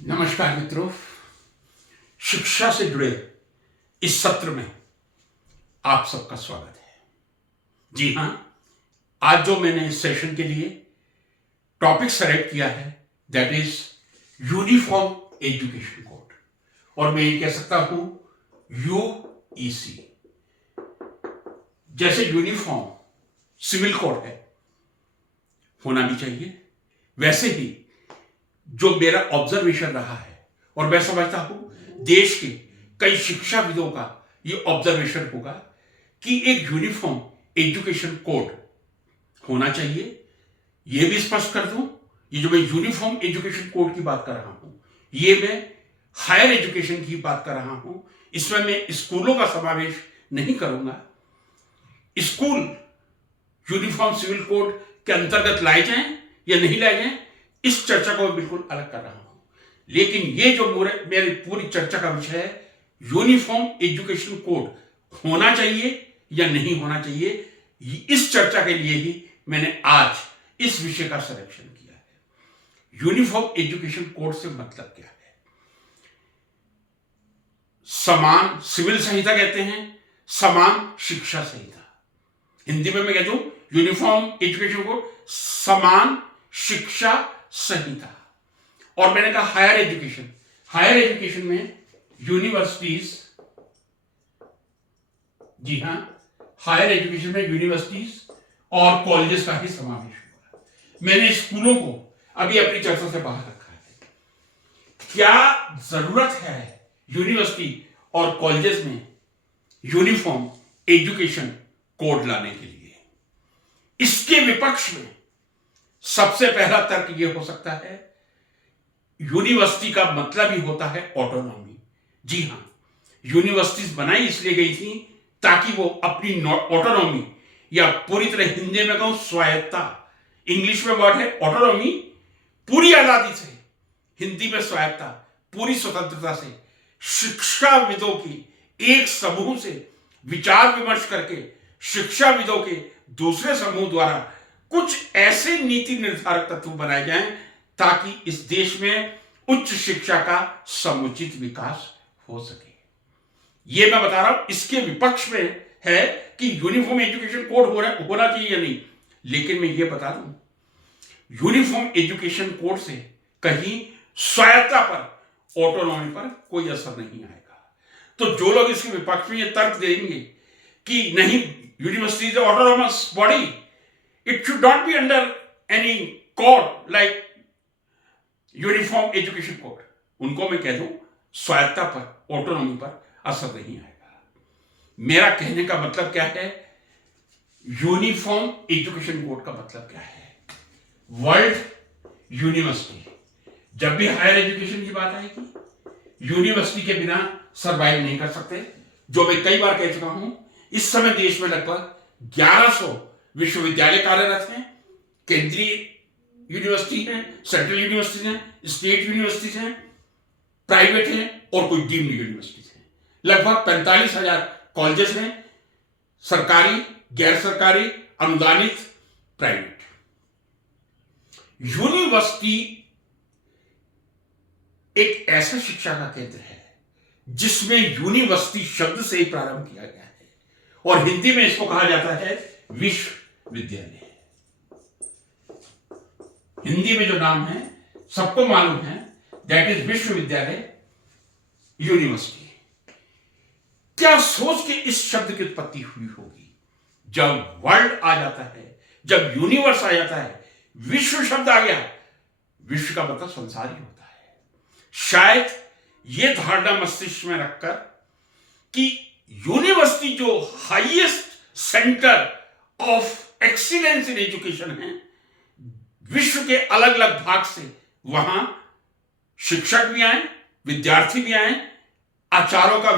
नमस्कार मित्रों, शिक्षा से जुड़े इस सत्र में आप सबका स्वागत है। जी हां, आज जो मैंने इस सेशन के लिए टॉपिक सेलेक्ट किया है that is uniform education code, और मैं ये कह सकता हूं यूईसी। जैसे यूनिफॉर्म सिविल कोड है, होना भी चाहिए, वैसे ही जो मेरा ऑब्जर्वेशन रहा है और मैं समझता हूं देश के कई शिक्षाविदों का ये ऑब्जर्वेशन होगा कि एक यूनिफॉर्म एजुकेशन कोड होना चाहिए। ये भी स्पष्ट कर दूं, ये जो मैं यूनिफॉर्म एजुकेशन कोड की बात कर रहा हूं, ये मैं हायर एजुकेशन की बात कर रहा हूं। इसमें मैं स्कूलों का समावेश नहीं करूंगा। स्कूल यूनिफॉर्म सिविल कोड के अंतर्गत लाए जाएं या नहीं लाए जाएं, इस चर्चा को मैं बिल्कुल अलग कर रहा हूं। लेकिन ये जो मेरी पूरी चर्चा का विषय है, यूनिफॉर्म एजुकेशन कोड होना चाहिए या नहीं होना चाहिए, इस चर्चा के लिए ही मैंने आज इस विषय का सिलेक्शन किया है। यूनिफॉर्म एजुकेशन कोड से मतलब क्या है? समान सिविल संहिता कहते हैं, समान शिक्षा संहिता। हिंदी में मैं कह दूं यूनिफॉर्म एजुकेशन कोड, समान शिक्षा संहिता। और मैंने कहा हायर एजुकेशन में यूनिवर्सिटीज, जी हां, हायर एजुकेशन में यूनिवर्सिटीज और कॉलेजेस का ही समावेश होगा। मैंने स्कूलों को अभी अपनी चर्चा से बाहर रखा है। क्या जरूरत है यूनिवर्सिटी और कॉलेजेस में यूनिफॉर्म एजुकेशन कोड लाने के लिए? इसके विपक्ष में सबसे पहला तर्क यह हो सकता है, यूनिवर्सिटी का मतलब ही होता है ऑटोनॉमी। जी हां, यूनिवर्सिटीज बनाई इसलिए गई थी ताकि वो अपनी ऑटोनॉमी, या पूरी तरह हिंदी में कहूं स्वायत्ता, इंग्लिश में वर्ड है ऑटोनॉमी, पूरी आजादी से, हिंदी में स्वायत्ता, पूरी स्वतंत्रता से शिक्षाविदों की एक समूह से विचार विमर्श करके शिक्षाविदों के दूसरे समूह द्वारा कुछ ऐसे नीति निर्धारक तत्व बनाए जाएं ताकि इस देश में उच्च शिक्षा का समुचित विकास हो सके। यह मैं बता रहा हूं, इसके विपक्ष में है कि यूनिफॉर्म एजुकेशन कोड होना चाहिए या नहीं। लेकिन मैं यह बता दूं, यूनिफॉर्म एजुकेशन कोड से कहीं स्वायत्ता पर, ऑटोनॉमी पर कोई असर नहीं आएगा। तो जो लोग इसके विपक्ष में यह तर्क देंगे कि नहीं, university is autonomous body, it should not be under any code like uniform education code, उनको मैं कह दूं स्वायत्ता पर, ऑटोनॉमी पर असर नहीं आएगा। मेरा कहने का मतलब क्या है? यूनिफॉर्म एजुकेशन कोड का मतलब क्या है? वर्ल्ड यूनिवर्सिटी, जब भी हायर एजुकेशन की बात आएगी, यूनिवर्सिटी के बिना सर्वाइव नहीं कर सकते। जो मैं कई बार कह चुका हूं, इस समय देश में लगभग 1100 विश्वविद्यालय कार्यरत हैं। केंद्रीय यूनिवर्सिटी हैं, सेंट्रल यूनिवर्सिटीज हैं, स्टेट यूनिवर्सिटीज हैं, प्राइवेट हैं और कुछ डीम्ड यूनिवर्सिटीज हैं। लगभग 45,000 कॉलेजेस हैं, सरकारी, गैर सरकारी, अनुदानित, प्राइवेट। यूनिवर्सिटी एक ऐसा शिक्षा का केंद्र है जिसमें यूनिवर्सिटी शब्द से ही प्रारंभ किया गया है, और हिंदी में इसको कहा जाता है विश्वविद्यालय। हिंदी में जो नाम है सबको मालूम है, दैट इज विश्वविद्यालय, यूनिवर्सिटी। क्या सोच के इस शब्द की उत्पत्ति हुई होगी? जब वर्ल्ड आ जाता है, जब यूनिवर्स आ जाता है, विश्व शब्द आ गया, विश्व का मतलब संसार ही होता है। शायद यह धारणा मस्तिष्क में रखकर कि यूनिवर्सिटी जो highest centre of excellence in education है, विश्व के अलग अलग भाग से वहां शिक्षक भी आए, विद्यार्थी भी आए, आचार्यों का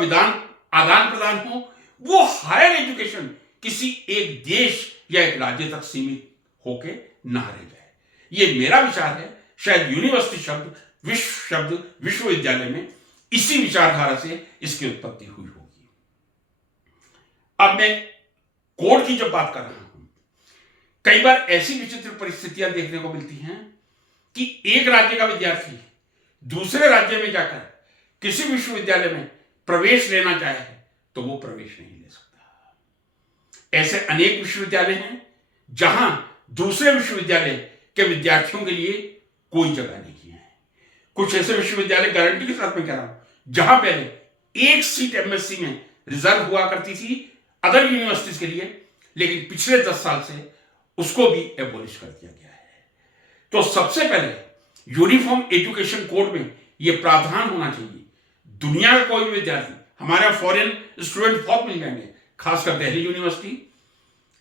आदान प्रदान हो, वो हायर एजुकेशन किसी एक देश या एक राज्य तक सीमित होके ना रह जाए। ये मेरा विचार है। शायद यूनिवर्सिटी शब्द, विश्व शब्द, विश्वविद्यालय में इसी विचारधारा से इसकी उत्पत्ति हुई होगी। अब मैं कोड की जब बात कर रहा हूं, कई बार ऐसी विचित्र परिस्थितियां देखने को मिलती हैं कि एक राज्य का विद्यार्थी दूसरे राज्य में जाकर किसी विश्वविद्यालय में प्रवेश लेना चाहे तो वो प्रवेश नहीं ले सकता। ऐसे अनेक विश्वविद्यालय हैं जहां दूसरे विश्वविद्यालय के विद्यार्थियों के लिए कोई जगह नहीं है। कुछ ऐसे विश्वविद्यालय, गारंटी के साथ मैं कह रहा हूं, जहां पहले एक सीट एमएससी में रिजर्व हुआ करती थी अदर यूनिवर्सिटीज के लिए, लेकिन पिछले 10 साल से उसको भी एबोलिश कर दिया गया है। तो सबसे पहले यूनिफॉर्म एजुकेशन कोड में यह प्रावधान होना चाहिए, दुनिया का कोई भी विद्यार्थी, हमारे फॉरेन स्टूडेंट बहुत मिल जाएंगे, खासकर दिल्ली यूनिवर्सिटी,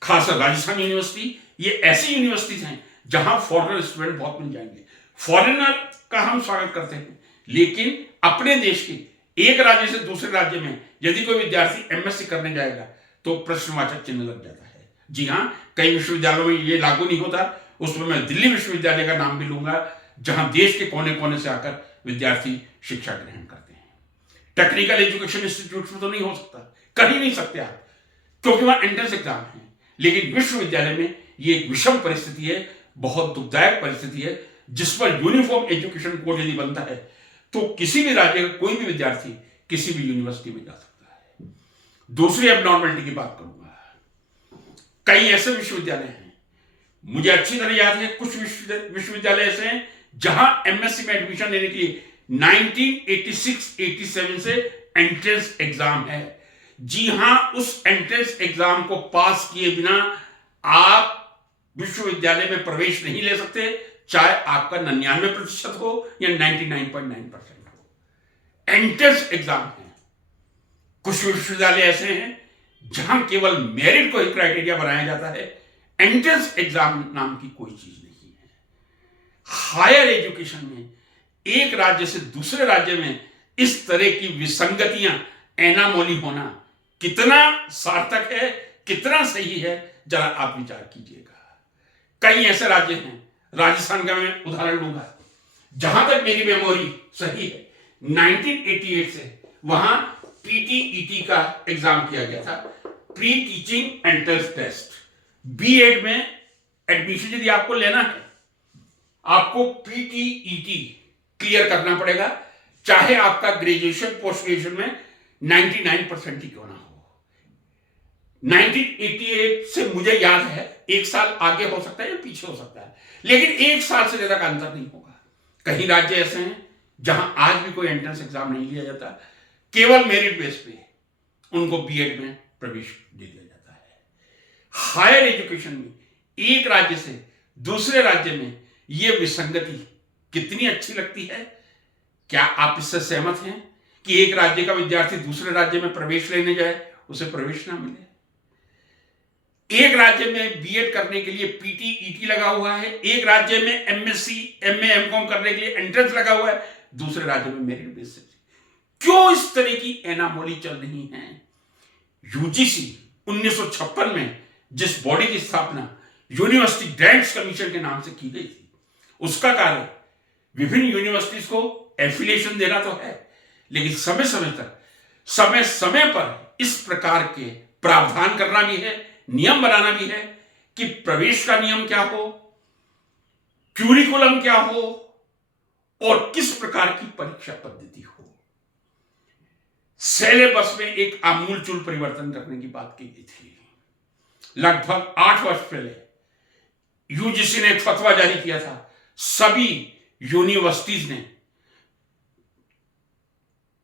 खासकर राजस्थान यूनिवर्सिटी, ये ऐसी यूनिवर्सिटीज हैं जहां फॉरेनर स्टूडेंट बहुत मिल जाएंगे। फॉरेनर का हम स्वागत करते हैं, लेकिन अपने देश के एक राज्य से दूसरे राज्य में यदि कोई विद्यार्थी एमएससी करने जाएगा तो प्रश्नवाचक चिन्ह लग जाता है। जी हां, कई विश्वविद्यालयों में ये लागू नहीं होता, उसमें मैं दिल्ली विश्वविद्यालय का नाम भी लूंगा, जहां देश के कोने कोने से आकर विद्यार्थी शिक्षा ग्रहण करते हैं। टेक्निकल एजुकेशन इंस्टीट्यूट में तो नहीं हो सकता, कर ही नहीं सकते आप, क्योंकि वहां एंट्रेंस एग्जाम है। लेकिन विश्वविद्यालय में ये एक विषम परिस्थिति है, बहुत दुखदायक परिस्थिति है, जिस पर यूनिफॉर्म एजुकेशन कोड यदि बनता है तो किसी भी राज्य का कोई भी विद्यार्थी किसी भी यूनिवर्सिटी में जा सकता है। दूसरी एबनॉर्मलिटी की बात करूंगा, कई ऐसे विश्वविद्यालय हैं, मुझे अच्छी तरह याद है, कुछ विश्वविद्यालय ऐसे हैं जहां एमएससी में एडमिशन लेने के लिए 1986-87 से एंट्रेंस एग्जाम है। जी हां, उस एंट्रेंस एग्जाम को पास किए बिना आप विश्वविद्यालय में प्रवेश नहीं ले सकते, चाहे आपका 99% हो या 99.9% हो। एंट्रेंस एग्जाम है। कुछ विश्वविद्यालय ऐसे हैं जहां केवल मेरिट को ही क्राइटेरिया बनाया जाता है, एंट्रेंस एग्जाम नाम की कोई चीज नहीं है। हायर एजुकेशन में एक राज्य से दूसरे राज्य में इस तरह की विसंगतियां, एनामोली होना कितना सार्थक है, कितना सही है, जरा आप विचार कीजिएगा। कई ऐसे राज्य हैं, राजस्थान का मैं उदाहरण लूंगा, जहां तक मेरी मेमोरी सही है 1988 से वहां पीटीईटी का एग्जाम किया गया था, pre teaching entrance test. B Ed में एडमिशन यदि आपको लेना है, आपको पीटीईटी क्लियर करना पड़ेगा, चाहे आपका ग्रेजुएशन पोस्ट ग्रेजुएशन में 99% ही क्यों ना हो। 1988 से मुझे याद है, एक साल आगे हो सकता है या पीछे हो सकता है, लेकिन एक साल से ज्यादा का अंतर नहीं होगा। कई राज्य ऐसे हैं जहां आज भी कोई एंट्रेंस एग्जाम नहीं लिया जाता, केवल मेरिट बेस पे उनको बीएड में प्रवेश दे दिया जाता है। हायर एजुकेशन में एक राज्य से दूसरे राज्य में यह विसंगति कितनी अच्छी लगती है। क्या आप इससे सहमत हैं कि एक राज्य का विद्यार्थी दूसरे राज्य में प्रवेश लेने जाए, उसे प्रवेश ना मिले? एक राज्य में बीएड करने के लिए पीटीईटी लगा हुआ है, एक राज्य में एमएससी, एमए, एमकॉम करने के लिए एंट्रेंस लगा हुआ है, दूसरे राज्य में मेरिट बेस से। क्यों इस तरह की एनामोली चल रही है? यूजीसी 1956 में जिस बॉडी की स्थापना यूनिवर्सिटी ग्रांट्स कमीशन के नाम से की गई थी, उसका कार्य विभिन्न यूनिवर्सिटीज को एफिलिएशन देना तो है, लेकिन समय समय पर इस प्रकार के प्रावधान करना भी है, नियम बनाना भी है कि प्रवेश का नियम क्या हो, क्यूरिकुलम क्या हो और किस प्रकार की परीक्षा पद्धति हो। सिलेबस में एक आमूलचूल परिवर्तन करने की बात की गई थी। लगभग 8 वर्ष पहले यूजीसी ने एक फतवा जारी किया था, सभी यूनिवर्सिटीज ने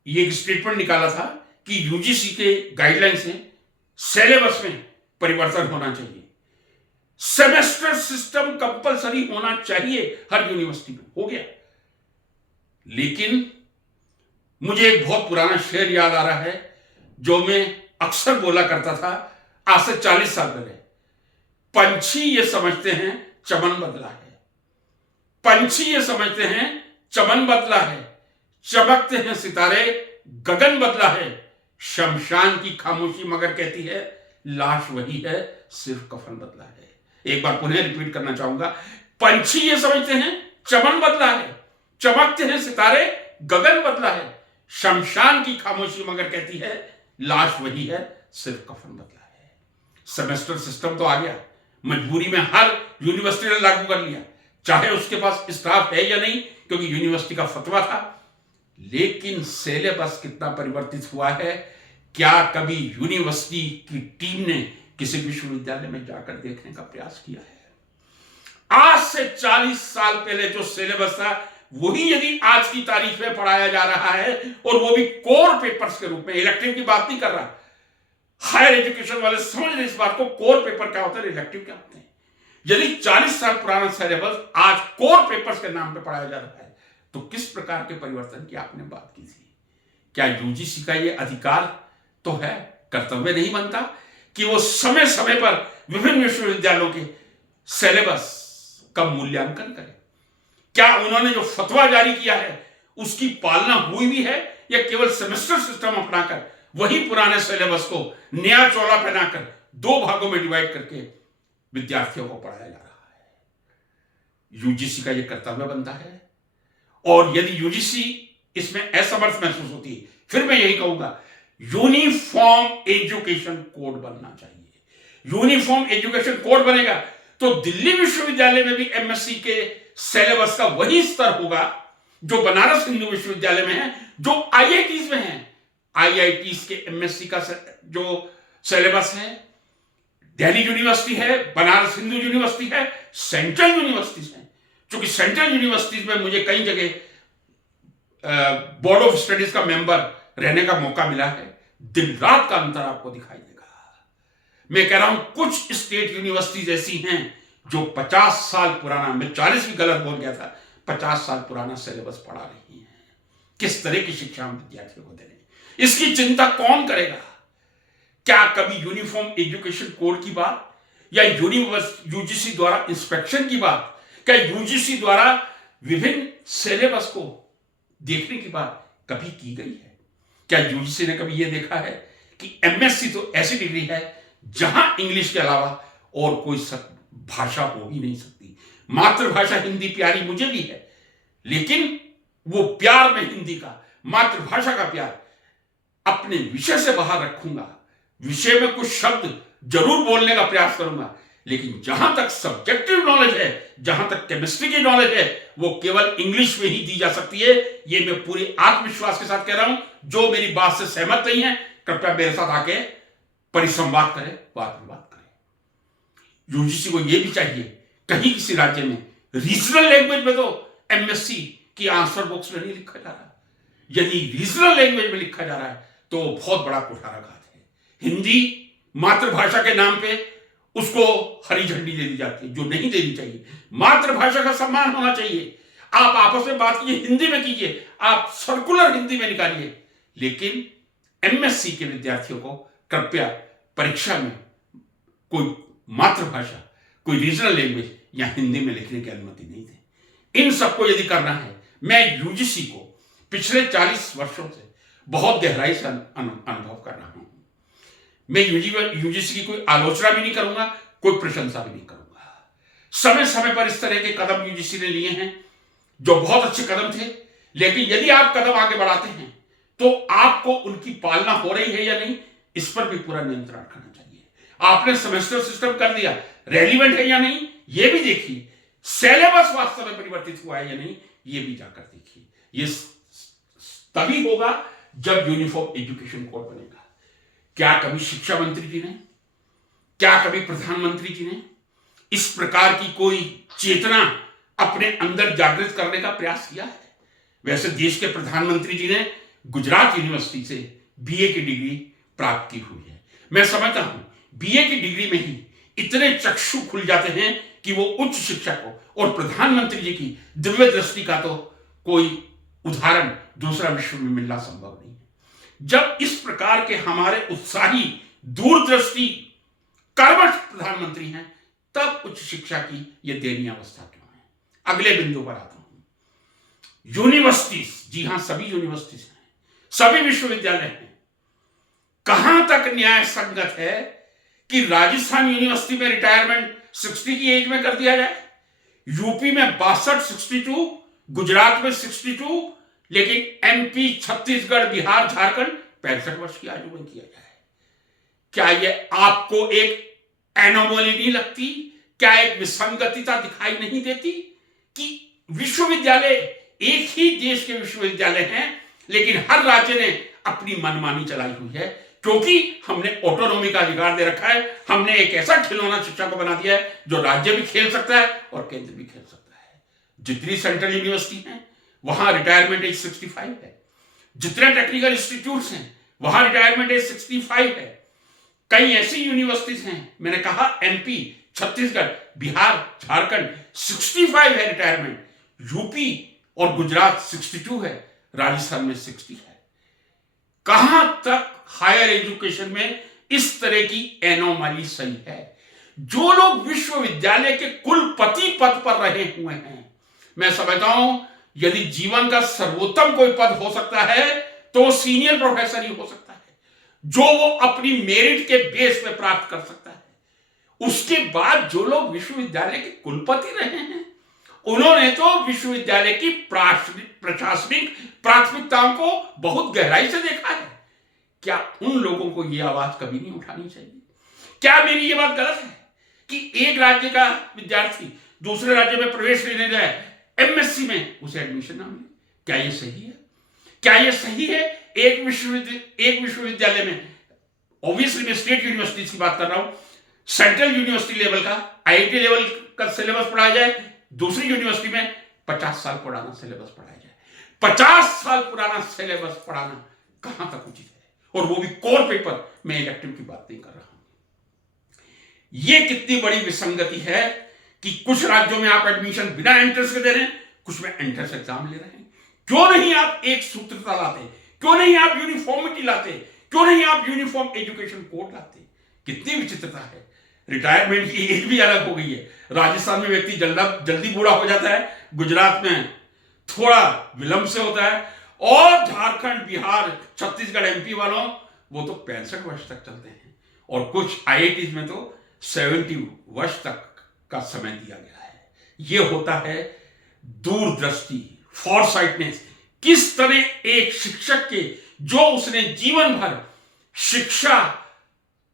एक स्टेटमेंट निकाला था कि यूजीसी के गाइडलाइंस से सिलेबस में परिवर्तन होना चाहिए, सेमेस्टर सिस्टम कंपलसरी होना चाहिए हर यूनिवर्सिटी में। हो गया, लेकिन मुझे एक बहुत पुराना शेर याद आ रहा है जो मैं अक्सर बोला करता था आज से 40 साल पहले। पंछी ये समझते हैं चमन बदला है, पंछी ये समझते हैं चमन बदला है, चमकते हैं सितारे गगन बदला है, शमशान की खामोशी मगर कहती है लाश वही है, सिर्फ कफन बदला है। एक बार पुनः रिपीट करना चाहूंगा, पंछी ये समझते हैं चमन बदला है, चमकते हैं सितारे गगन बदला है, शमशान की खामोशी मगर कहती है लाश वही है, सिर्फ कफन बदला है। सेमेस्टर सिस्टम तो आ गया, मजबूरी में हर यूनिवर्सिटी ने लागू कर लिया, चाहे उसके पास स्टाफ है या नहीं, क्योंकि यूनिवर्सिटी का फतवा था। लेकिन सिलेबस कितना परिवर्तित हुआ है, क्या कभी यूनिवर्सिटी की टीम ने किसी विश्वविद्यालय में जाकर देखने का प्रयास किया है? आज से 40 साल पहले जो सिलेबस था वही यदि आज की तारीख में पढ़ाया जा रहा है, और वो भी कोर पेपर्स के रूप में, इलेक्टिव की बात नहीं कर रहा। हायर एजुकेशन वाले समझ रहे इस बात को, कोर पेपर क्या होता है, इलेक्टिव क्या होते हैं। यदि 40 साल पुराना सिलेबस आज कोर पेपर्स के नाम पे पढ़ाया जा रहा है, तो किस प्रकार के परिवर्तन की आपने बात की थी? क्या यूजीसी का ये अधिकार तो है, कर्तव्य नहीं बनता कि वो समय समय पर विभिन्न विश्वविद्यालयों के सिलेबस का मूल्यांकन करे? क्या उन्होंने जो फतवा जारी किया है उसकी पालना हुई भी है, या केवल सेमेस्टर सिस्टम अपनाकर वही पुराने सिलेबस को नया चौला पहनाकर 2 भागों में डिवाइड करके विद्यार्थियों को पढ़ाया जा रहा है? यूजीसी का यह कर्तव्य बनता है। और यदि यूजीसी इसमें असमर्थ महसूस होती है, फिर मैं यही कहूंगा, यूनिफॉर्म एजुकेशन कोड बनना चाहिए। यूनिफॉर्म एजुकेशन कोड बनेगा तो दिल्ली विश्वविद्यालय में भी एमएससी के सिलेबस का वही स्तर होगा जो बनारस हिंदू विश्वविद्यालय में है, जो आईआईटीज में है। आईआईटीज के एमएससी का जो सिलेबस है, दिल्ली यूनिवर्सिटी है, बनारस हिंदू यूनिवर्सिटी है, सेंट्रल यूनिवर्सिटीज है। क्योंकि सेंट्रल यूनिवर्सिटीज में मुझे कई जगह बोर्ड ऑफ स्टडीज का मेंबर रहने का मौका मिला है, दिन रात का अंतर आपको दिखाई देगा। मैं कह रहा हूं कुछ स्टेट यूनिवर्सिटीज ऐसी हैं जो 50 साल पुराना, मैं 40 भी गलत बोल गया था, 50 साल पुराना सिलेबस पढ़ा रही हैं। किस तरह की शिक्षा हम विद्यार्थियों को दे रहे हैं, इसकी चिंता कौन करेगा? क्या कभी यूनिफॉर्म एजुकेशन कोड की बात, या यूजीसी द्वारा इंस्पेक्शन की बात, क्या यूजीसी द्वारा विभिन्न सिलेबस को देखने की बात कभी की गई है? क्या यूजीसी ने कभी यह देखा है कि एमएससी तो ऐसी डिग्री है जहां इंग्लिश के अलावा और कोई भाषा हो ही नहीं सकती? मातृभाषा हिंदी प्यारी मुझे भी है, लेकिन वो प्यार में हिंदी का, मातृभाषा का प्यार अपने विषय से बाहर रखूंगा। विषय में कुछ शब्द जरूर बोलने का प्रयास करूंगा, लेकिन जहां तक सब्जेक्टिव नॉलेज है, जहां तक केमिस्ट्री की नॉलेज है, वो केवल इंग्लिश में ही दी जा सकती है। ये मैं पूरे आत्मविश्वास के साथ कह रहा हूं। जो मेरी बात से सहमत नहीं है, कृपया मेरे साथ आके परिसंवाद करें, बात विवाद करें। यूजीसी को यह भी चाहिए, कहीं किसी राज्य में रीजनल लैंग्वेज में तो एमएससी की आंसर बॉक्स में नहीं लिखा जा रहा। यदि रीजनल लैंग्वेज में लिखा जा रहा है तो बहुत बड़ा कुठाराघात है। हिंदी मातृभाषा के नाम पे उसको हरी झंडी दे दी जाती है, जो नहीं देनी चाहिए। मातृभाषा का सम्मान होना चाहिए। आप आपस में बात कीजिए, हिंदी में कीजिए, आप सर्कुलर हिंदी में निकालिए, लेकिन एमएससी के विद्यार्थियों को कृपया परीक्षा में कोई मातृभाषा, कोई रीजनल लैंग्वेज या हिंदी में लिखने की अनुमति नहीं दें। इन सबको यदि करना है, मैं यूजीसी को पिछले 40 वर्षों से बहुत गहराई से अनुभव कर रहा हूं। मैं यूजीसी की कोई आलोचना भी नहीं करूंगा, कोई प्रशंसा भी नहीं करूंगा। समय समय पर इस तरह के कदम यूजीसी ने लिए हैं जो बहुत अच्छे कदम थे, लेकिन यदि आप कदम आगे बढ़ाते हैं तो आपको उनकी पालना हो रही है या नहीं, इस पर भी पूरा नियंत्रण रखना चाहिए। आपने सेमेस्टर सिस्टम कर दिया, रेलिवेंट है या नहीं ये भी देखिए। सिलेबस वास्तव में परिवर्तित हुआ है या नहीं ये भी जाकर देखिए। ये तभी होगा जब यूनिफॉर्म एजुकेशन कोड बनेगा। क्या कभी शिक्षा मंत्री जी ने, क्या कभी प्रधानमंत्री जी ने इस प्रकार की कोई चेतना अपने अंदर जागृत करने का प्रयास किया है? वैसे देश के प्रधानमंत्री जी ने गुजरात यूनिवर्सिटी से बीए की डिग्री प्राप्त की हुई है। मैं समझता हूं बीए की डिग्री में ही इतने चक्षु खुल जाते हैं कि वो उच्च शिक्षा को, और प्रधानमंत्री जी की दिव्य दृष्टि का तो कोई उदाहरण दूसरा विश्व में मिलना संभव नहीं है। जब इस प्रकार के हमारे उत्साही, दूरदृष्टि, कर्मठ प्रधानमंत्री हैं, तब उच्च शिक्षा की यह दयनीय अवस्था क्यों है? अगले बिंदु पर आता हूं। यूनिवर्सिटीज, जी हां, सभी यूनिवर्सिटीज हैं, सभी विश्वविद्यालय हैं। कहां तक न्याय संगत है कि राजस्थान यूनिवर्सिटी में रिटायरमेंट 60 की एज में कर दिया जाए, यूपी में 62, 62, गुजरात में 62, लेकिन एमपी, छत्तीसगढ़, बिहार, झारखंड 65 वर्ष की आयु में किया जाए? क्या यह आपको एक एनोमली नहीं लगती? क्या एक विसंगतिता दिखाई नहीं देती? कि विश्वविद्यालय एक ही देश के विश्वविद्यालय हैं, लेकिन हर राज्य ने अपनी मनमानी चलाई हुई है, क्योंकि हमने ऑटोनॉमी का अधिकार दे रखा है। हमने एक ऐसा खिलौना शिक्षा को बना दिया है जो राज्य भी खेल सकता है और केंद्र भी खेल सकता है। जितनी सेंट्रल यूनिवर्सिटी हैं वहां रिटायरमेंट एज 65 है, जितने टेक्निकल इंस्टीट्यूट्स हैं वहां रिटायरमेंट एज 65 है। कई ऐसी यूनिवर्सिटीज हैं, मैंने कहा एमपी, छत्तीसगढ़, बिहार, झारखंड 65 है रिटायरमेंट, यूपी और गुजरात 62 है, राजस्थान में 60 है। कहां तक हायर एजुकेशन में इस तरह की एनोमली सही है? जो लोग विश्वविद्यालय के कुलपति पद पर रहे हुए हैं, मैं समझता हूं यदि जीवन का सर्वोत्तम कोई पद हो सकता है तो वो सीनियर प्रोफेसर ही हो सकता है, जो वो अपनी मेरिट के बेस पे प्राप्त कर सकता है। उसके बाद जो लोग विश्वविद्यालय के कुलपति रहे हैं, उन्होंने तो विश्वविद्यालय की प्रशासनिक प्राथमिकताओं को बहुत गहराई से देखा है। क्या उन लोगों को यह आवाज कभी नहीं उठानी चाहिए? क्या मेरी यह बात गलत है कि एक राज्य का विद्यार्थी दूसरे राज्य में प्रवेश लेने जाए, एमएससी में उसे एडमिशन ना मिले? क्या यह सही है? क्या यह सही है? एक विश्वविद्यालय में, ऑब्वियसली मैं स्टेट यूनिवर्सिटी की बात कर रहा हूं, सेंट्रल यूनिवर्सिटी लेवल का, आईआईटी लेवल का सिलेबस पढ़ाया जाए, दूसरी यूनिवर्सिटी में 50 साल पुराना सिलेबस पढ़ाया जाए। 50 साल पुराना सिलेबस पढ़ाना कहां तक उचित है? और वो भी कोर पेपर, मैं इलेक्टिव की बात नहीं कर रहा हूं। यह कितनी बड़ी विसंगति है कि कुछ राज्यों में आप एडमिशन बिना एंट्रेंस के दे रहे हैं, कुछ में एंट्रेंस एग्जाम ले रहे हैं। क्यों नहीं आप एक सूत्रता लाते? क्यों नहीं आप यूनिफॉर्मिटी लाते? क्यों नहीं आप यूनिफॉर्म एजुकेशन कोड लाते? कितनी विचित्रता है। रिटायरमेंट की एज भी अलग हो गई है। राजस्थान में व्यक्ति जल्दी बूढ़ा हो जाता है, गुजरात में थोड़ा विलंब से होता है, और झारखंड, बिहार, छत्तीसगढ़, एमपी वालों वो तो 65 वर्ष तक चलते हैं, और कुछ आईआईटीज में तो 70 वर्ष तक का समय दिया गया है। यह होता है दूरदृष्टि, फॉरसाइटनेस। किस तरह एक शिक्षक के, जो उसने जीवन भर शिक्षा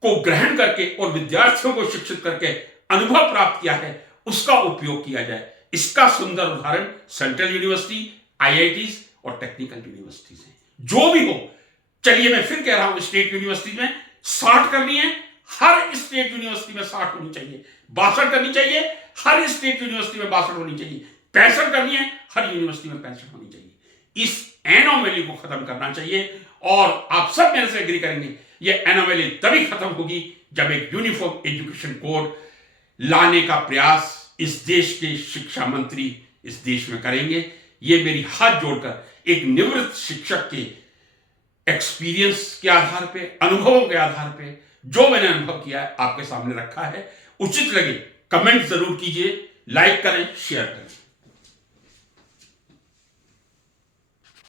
को ग्रहण करके और विद्यार्थियों को शिक्षित करके अनुभव प्राप्त किया है, उसका उपयोग किया जाए। इसका सुंदर उदाहरण सेंट्रल यूनिवर्सिटी, आईआईटीज और टेक्निकल यूनिवर्सिटीज हैं। जो भी हो, चलिए मैं फिर कह रहा हूं, स्टेट यूनिवर्सिटी में 60 करनी है, हर स्टेट यूनिवर्सिटी में 60 होनी चाहिए। 62 करनी चाहिए, हर स्टेट यूनिवर्सिटी में 62 होनी चाहिए। 65 करनी है, हर यूनिवर्सिटी में 65 होनी चाहिए। इस एनोमली को खत्म करना चाहिए, और आप सब मेरे से एग्री करेंगे, यह एनोमली तभी खत्म होगी जब एक यूनिफॉर्म एजुकेशन कोड लाने का प्रयास इस देश के शिक्षा मंत्री इस देश में करेंगे। यह मेरी हाथ जोड़कर एक निवृत्त शिक्षक के एक्सपीरियंस के आधार पे, अनुभवों के आधार पे, जो मैंने अनुभव किया है आपके सामने रखा है। उचित लगे कमेंट जरूर कीजिए, लाइक करें, शेयर करें।